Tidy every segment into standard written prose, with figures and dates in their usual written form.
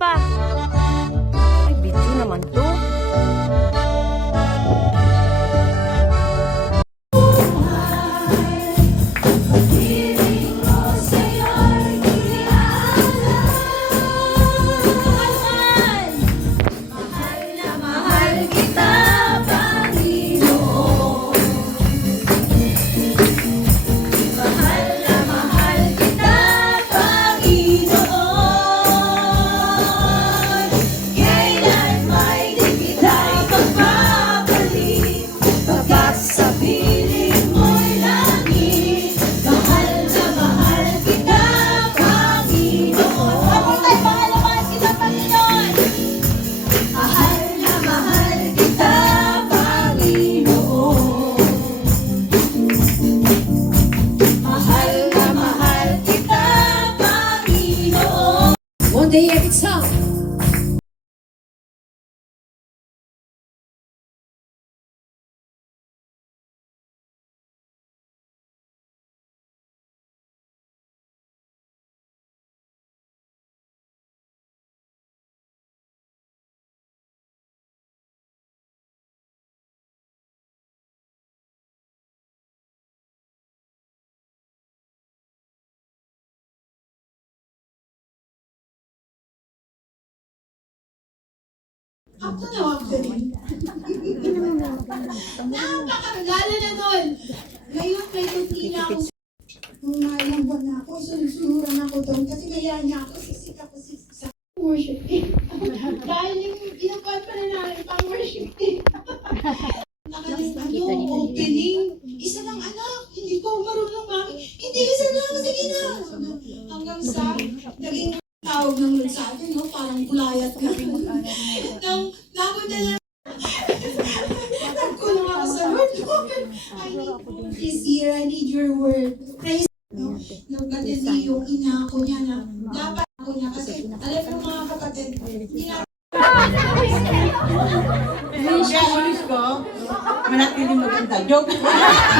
pa. Ay, video naman to. One day at a time. Ako na actually. Napakagala na nun. Ngayon may kunti na ako. Nung nailang buwan na ako, sunusunuran ako doon kasi kaya niya ako sisik ako sa worship team. Dahil yung inakuan pa na namin pang worship team. Opening. Isa lang anak, hindi ko marunong mami. Hindi, isa lang, sige na. Hanggang sa naging tawag ng Lord sa atin, no? Parang kulayat ka. Nang napunta na, nagkulong ako sa Lord. I need more this year, I need your word. Praise, no? Nagkatid yung ina ko niya na dapat ako niya kasi alam mo mga kapatid, Wish ko, manatili maganda. Joke.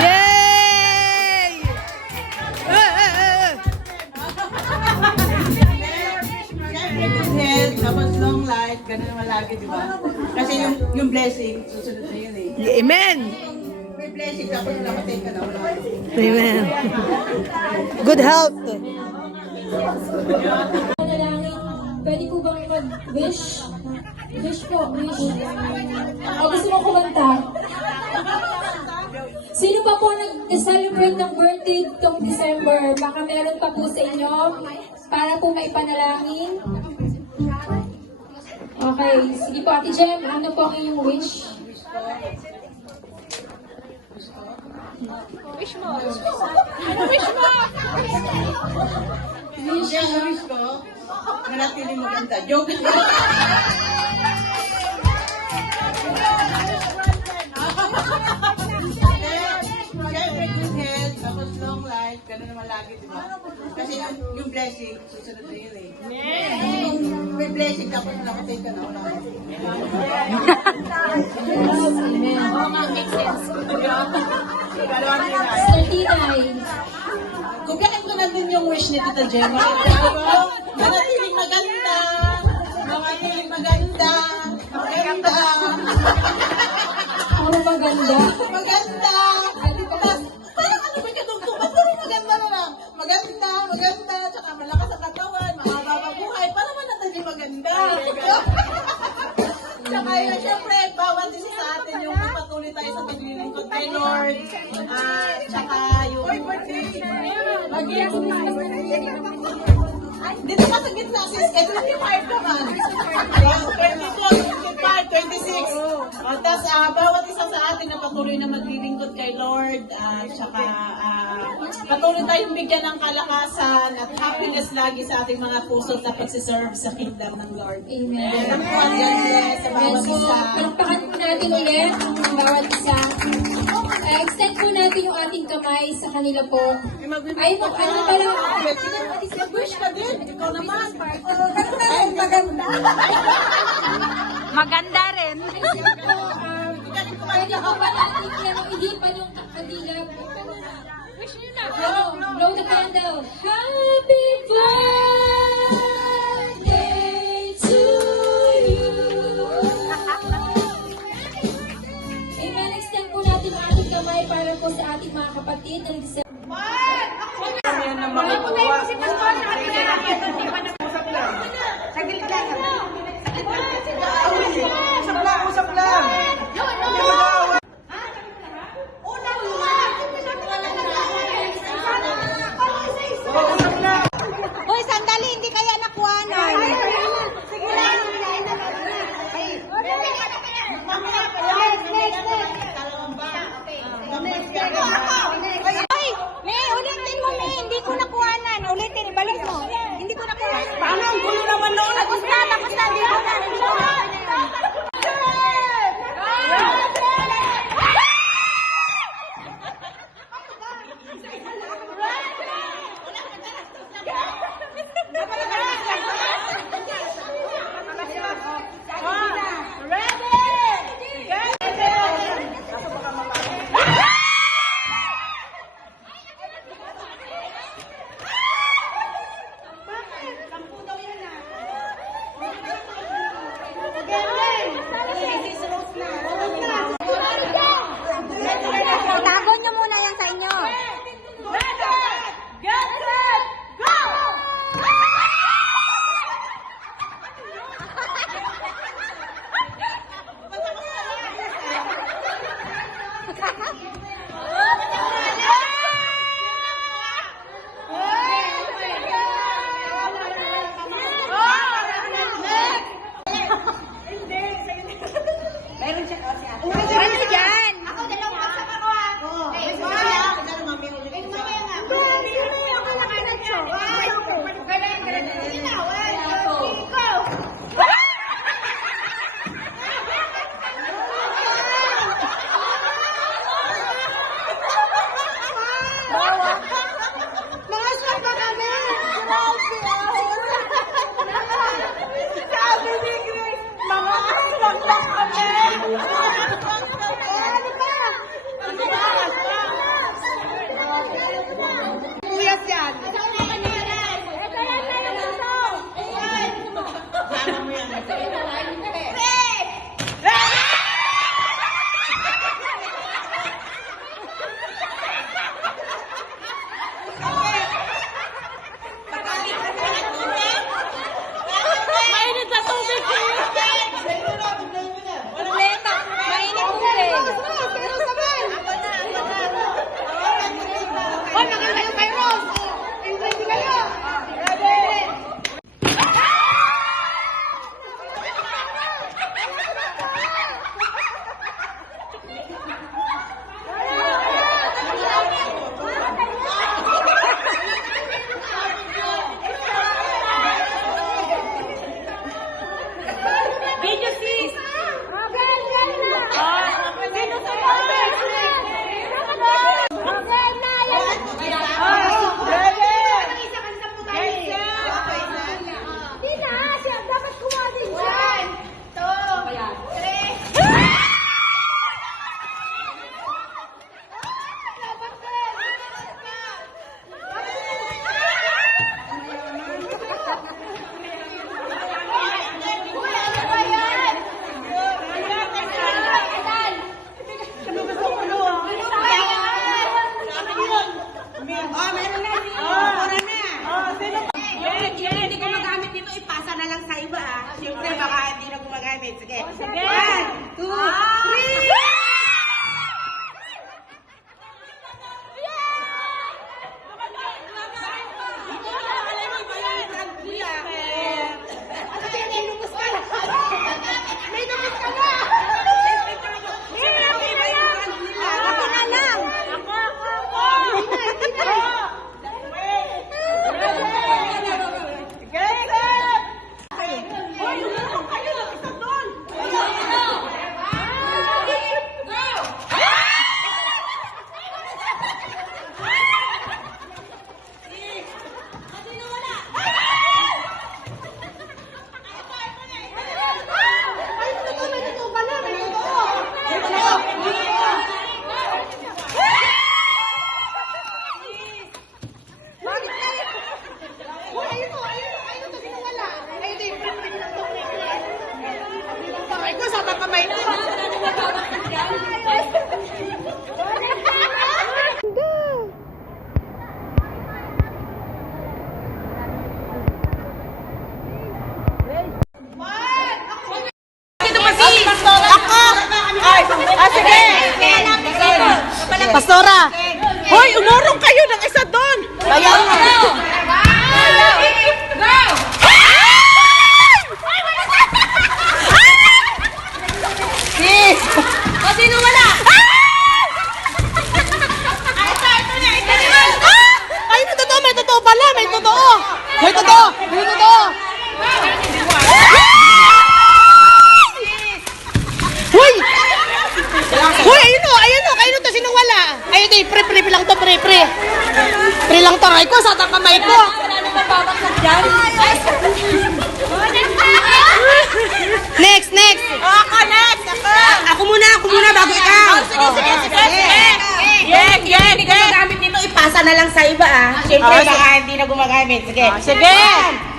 Yay! Siyempre, good health, tapos long life, ganun naman lagi, di ba? Kasi yung blessing, susunod na yun eh. Amen! May blessing, tapos namatay ka na, wala. Amen. Good health. Pwede po bang mag-wish? Wish po, wish. O gusto mo kumanta? Sino pa po nag-celebrate ng birthday itong December? Baka meron pa po sa inyo para po maipanalangin. Okay, sige po Ate Jem, ano po ang inyong wish? Wish mo. Ano wish mo? Wish ko, manatili maganda. Joke. Siyempre, good health, tapos long life, ganun naman lagi, di ba? Kasi yung blessing, susunod na yun eh. May blessing, tapos namatay ka na, wala. Oo nga, makes sense. Galawan nila. 39. Kung bakit ko nandun yung wish ni Tita Gemma, manatiling maganda, manatiling maganda, maganda, Ako maganda. maganda. Parang ano ba katungtungan? Parang maganda na lang. Maganda, maganda, tsaka malakas ang katawan, mahaba pa buhay, para manatiling maganda. Tsaka yun, syempre, bawat isa sa atin yung patuloy tayo sa paglilingkod kay Lord. Tsaka yung... Dito ka sa gitna, sis. Eh, 25 naman. 24, 25, 26. Tapos, bawat isa sa atin na patuloy na maglilingkod kay Lord. Tsaka, patuloy tayong bigyan ng kalakasan at happiness lagi sa ating mga puso sa pagsiserve sa kingdom ng Lord. Amen. Ang God bless sa bawat Yes po, isa. palakpakan po natin ulit ang bawat isa. Extend po natin yung ating kamay sa kanila po. Ay, ano pala? Mag-wish ka din. Ikaw naman. Ay, maganda. Maganda rin. Pwede po ba natin ihipan yung kandila? Wish nyo na. Blow the candle. Happy birthday to Kid and Excel. Hoy, sandali, hindi kaya nakuhanan. Hoy, May, ulitin mo, May. Hindi ko nakuhanan. Ulitin, ibalik mo. Hindi ko nakuhanan. Paano? Ang gulo naman noon. Tapos na, hindi ko na. Hindi ko na. Itago nyo muna yan sa inyo. Ano yan? Ako, dalawang bagsak ako ha. Sabi ni Grace, mga asak lang kami. Tuyas yan. Mainit sa tubig. Leta, mainit tubig. Hoy, maganda yung kayo, Rose. Ready kayo? Ready. Video please. Hindi ko magamit dito, ipasa na lang sa iba ah. Siyempre baka hindi na gumagamit. Sige. 1, 2, 3! Go! Ako! Ay, sige! Pastora! Hoy, umurong kayo ng isa doon! Ayaw nga. O, sino wala? Ay, may totoo, may totoo pala, may totoo. May totoo, may totoo. Hoy! Hoy, ayun o, kayo to, sinong wala? Ayun to, pre lang to, pre. Pre lang to, ay ko, sa kamay ko. Next. Ako, next! Ako muna, bago ikaw. Sige! Hindi ko magamit dito, ipasa na lang sa iba ah. Siyempre, baka hindi na gumagamit. Sige. Sige!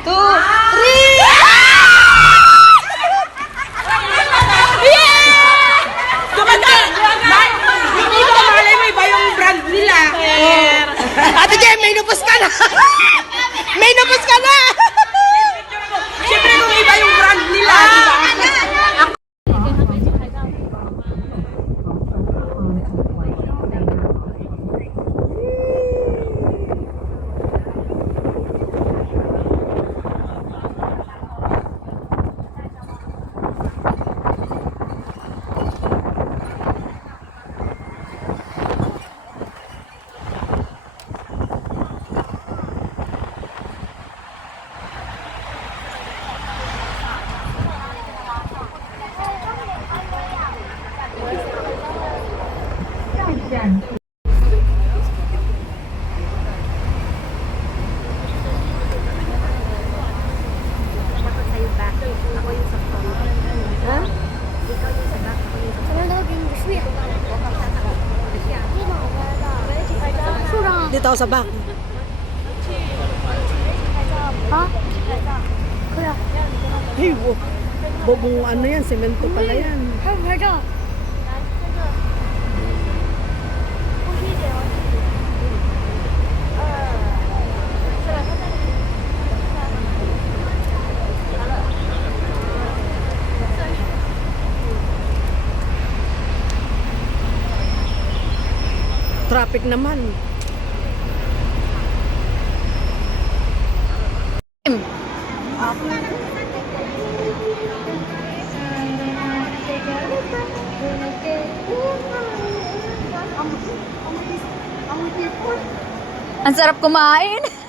2, 3. Hindi ko malay mo iba yung brand nila. Ate Jem, may nupos ka na. May nupos ka na. Siyempre, kung iba yung brand nila, di ba? Dito ako sa back. Hey, bobong ano yan, semento pala yan. Traffic naman. Ang sarap kumain.